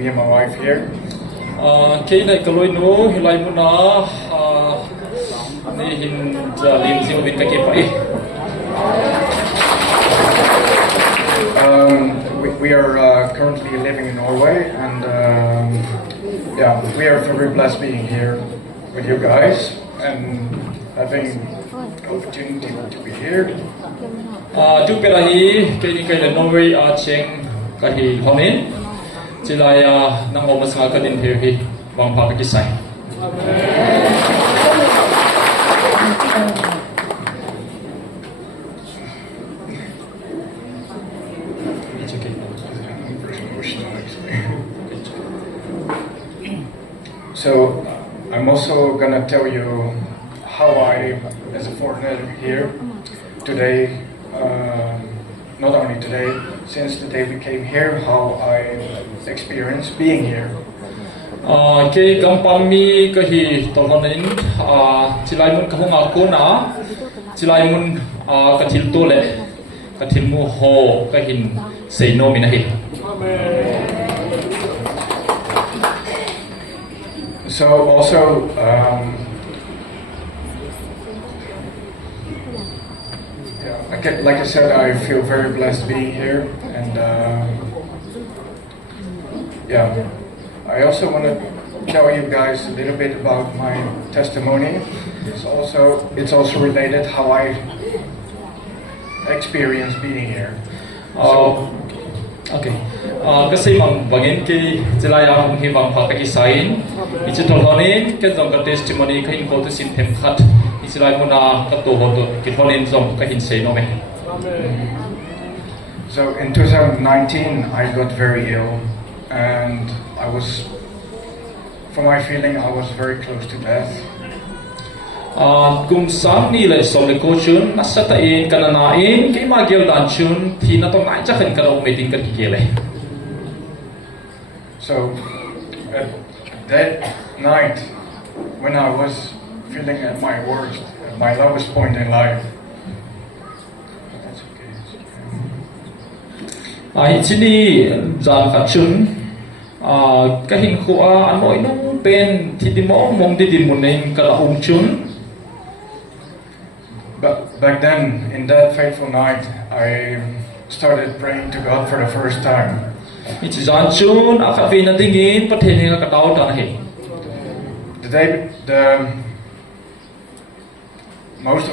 me and my wife here. Kay na ikaloy no hilay mo na ni hin lim sing bin ka kipah We are currently living in Norway, and yeah, we are very blessed being here with you guys and having the opportunity to be here. Tu perahi kay ni kay Norway cheng kahi honin Chilaya nang omas nga ka din here bang pakikisay. So I'm also gonna tell you how I, as a foreigner here today, not only today, since the day we came here, how I experienced being here. Kay gampang mi kahi tolhonin chilay mun kahung ako na chilay mun katil tole katil mu ho kahin say no minahi. So also, yeah, like I said, I feel very blessed being here, and yeah, I also want to tell you guys a little bit about my testimony. It's also related how I experienced being here. Okay. Kasi mang bangin ki Chilaya hong hibang pakikisain ichitolhonin ken jong ka testimony kahin ko to sin them khat ichilay mo na katuho to kithonin jong kahin say no me. So in 2019 I got very ill, and from my feeling I was very close to death. Kung saan nila som le kochun nasatain kananain kay magel danchun thi na tong ai cha khan karo meeting ka kikele. So at that night, when I was feeling at my worst, at my lowest point in life, chini jan kachun kahin khuwa anoi nong pen thidimo mong didimuning kala chun. But back then, in that fateful night, I started praying to God for the first time. It's Janchun, Akavina Dingin, Patini Katao Tanahi. Most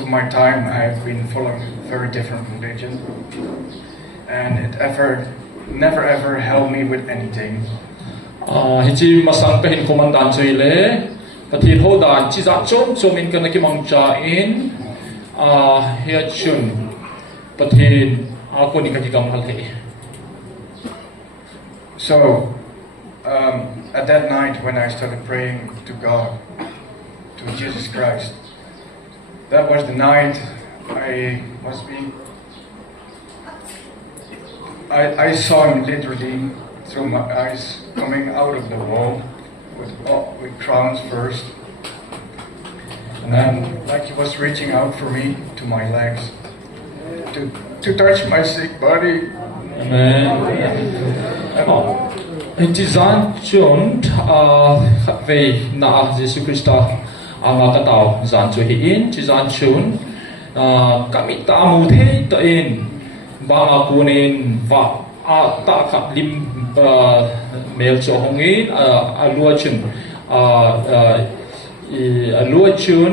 of my time I've been following a very different religion, and it never ever helped me with anything. Hichi masang kahin kumandan chuile, patin hodan chizachom chomin kana kimang chain hiachun patin ako ni kakikam halhe. So, at that night when I started praying to God, to Jesus Christ, that was the night I saw him literally through my eyes coming out of the wall with crowns first, and then like he was reaching out for me to my legs to touch my sick body. Intizan chun ve na Jesus Christa anga katao zan chu hi in chizan chun kami ta mu the ta in banga kunin va ta khat lim mel cho hongin alua chun alua chun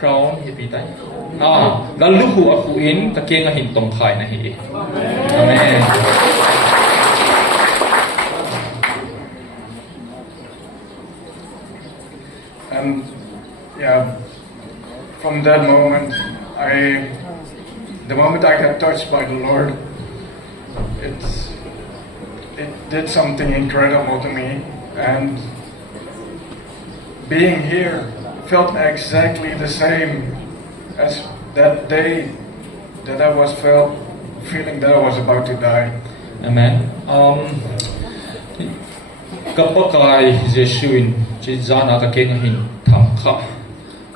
crown hi pi tai lalu hu aku in ka kenga hin tong khai na hi. Amen. And yeah, from that moment, the moment I got touched by the Lord, it did something incredible to me, and being here felt exactly the same as that day that I was feeling that I was about to die. Amen. Kapakai Jeshuin Chizana ka kengahin thamkha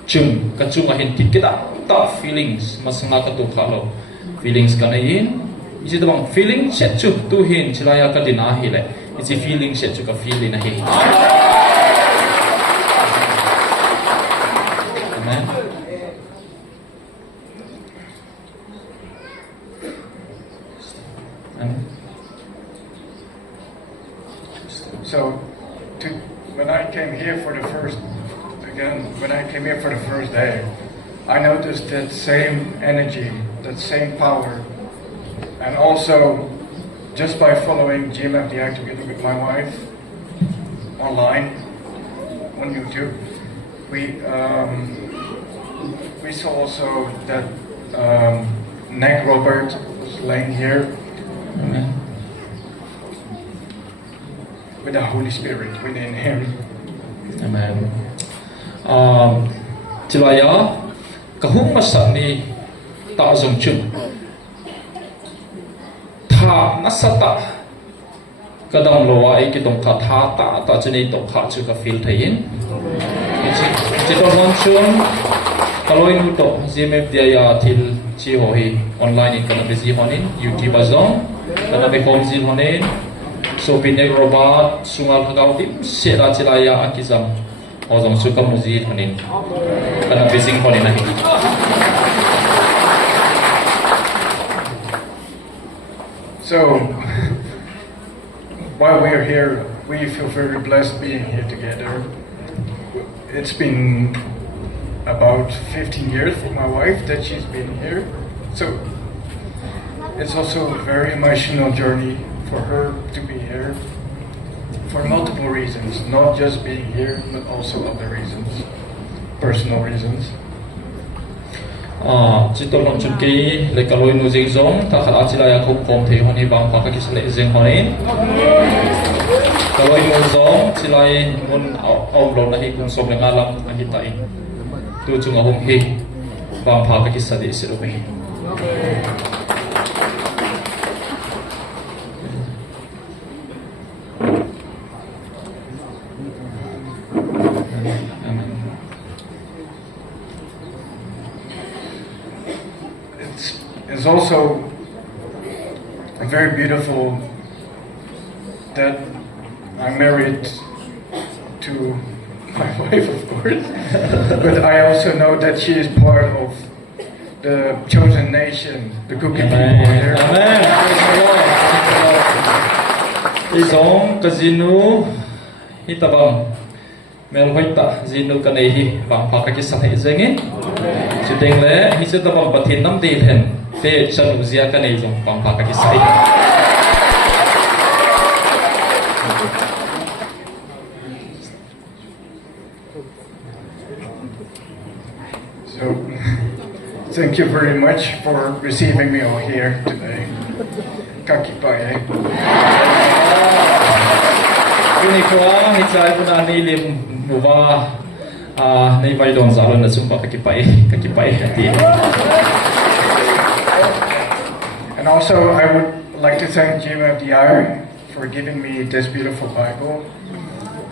chung ka chungahin tikita ta feelings masanga ka tu khalo feelings kanain isi tabang feeling set chu tu hin chilaya ka dina hi le isi feeling set chu ka feeling na hi amen. So, when I came here for the first day, I noticed that same energy, that same power, and also just by following GMFDI together with my wife online on YouTube, we saw also that Nick Robert was laying here. Amen. With the Holy Spirit within him. Amen. Chilaya kahung masak ni ta zong chun tha nasata kadang lowa ai ki tong kha tha ta chini tong kha chu ka feel thain chi to non chun kaloi nu to GMFDI ya thil chi ho hi online in kana busy honin YouTube azong kana be home zil honin so binek robot sungal kagau tim sera chilaya akizam ozong suka muzi honin kana busy honin nahi. So while we are here, we feel very blessed being here together. It's been about 15 years for my wife that she's been here. So it's also a very emotional journey for her to be here for multiple reasons, not just being here, but also other reasons, personal reasons. Chỉ tôi làm chuyện kỹ lấy cả lối nuôi giống ta khá chỉ là ya không còn thì hoàn toàn bằng các cái sự lệ riêng hoàn toàn cả lối nuôi giống chỉ là muốn ông lòng này cũng sống dengan alam này tại tu chung ở hông hi bằng các cái sự lệ sự lệ It's also very beautiful that I'm married to my wife, of course, but I also know that she is part of the chosen nation, the cooking people here. Amen. Isong kazinu hitabang meron hoita zinu kanehi bang pakakisah izengin sudeng le hisitabang batin nam dilhen te sanuzia kanezong bang pakakisah. So thank you very much for receiving me all here today. Kakipaye. Ini kuah hitsai puna nilim nuwa nei vai dong zalon na sumpa kakipai hati. And also I would like to thank GMFDI for giving me this beautiful Bible.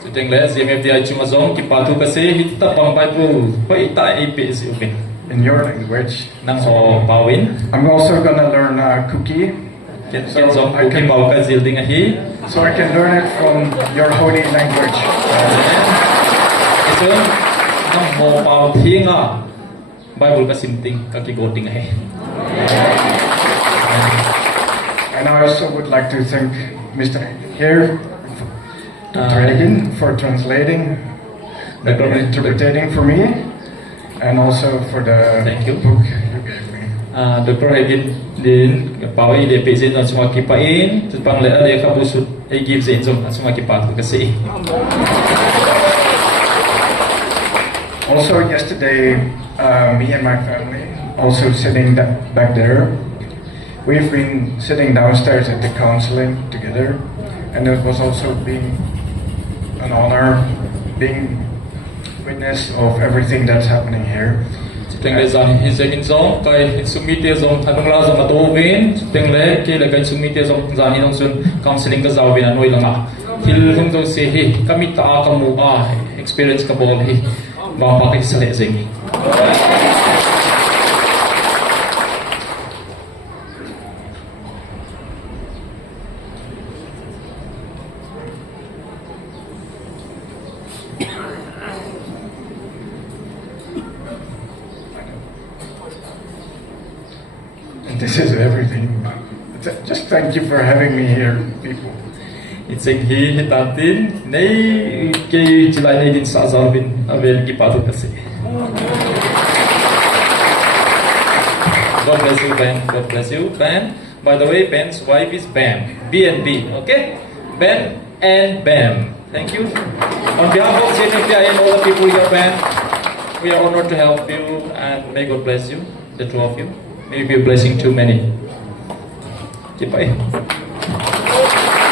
Sudeng le GMFDI cuma zong kipatu kasi hita pang Bible paita ipis upin. In your language. Nang ho pawin. I'm also gonna learn cookie. So I can so I can learn it from your holy language. Ito nang ho pau thinga Bible ka simting kakigoting hai. And I also would like to thank Mr. here, Dr. Hagen, for translating, interpreting for me, and also for the book you gave me. Dr. Hagen din pawai de pezin on semua kipain tupang le ada kabusut ai give zain zum semua kipat kasi. Also yesterday, me and my family also sitting back there. We've been sitting downstairs at the counseling together, and it was also being an honor being witness of everything that's happening here. Tengle zan hisegin zong kai sumite zong thanungla zong atobin tengle ke le kai sumite zong zan hinong sun counseling ka zawin anoi langa hil hung zo se hi kamita kamu experience ka bol hi ba pa kai sale zengi. This is everything. Just thank you for having me here, people. It's a he hitatin nei ke chilai nei din sa zalbin avel ki patu kasi. God bless you, Ben. God bless you, Ben. By the way, Ben's wife is Bam. B&B, okay? Ben and Bam. Thank you. On behalf of GMFDI and all the people here, Ben, we are honored to help you and may God bless you, the two of you. May you be a blessing to many. Kipah.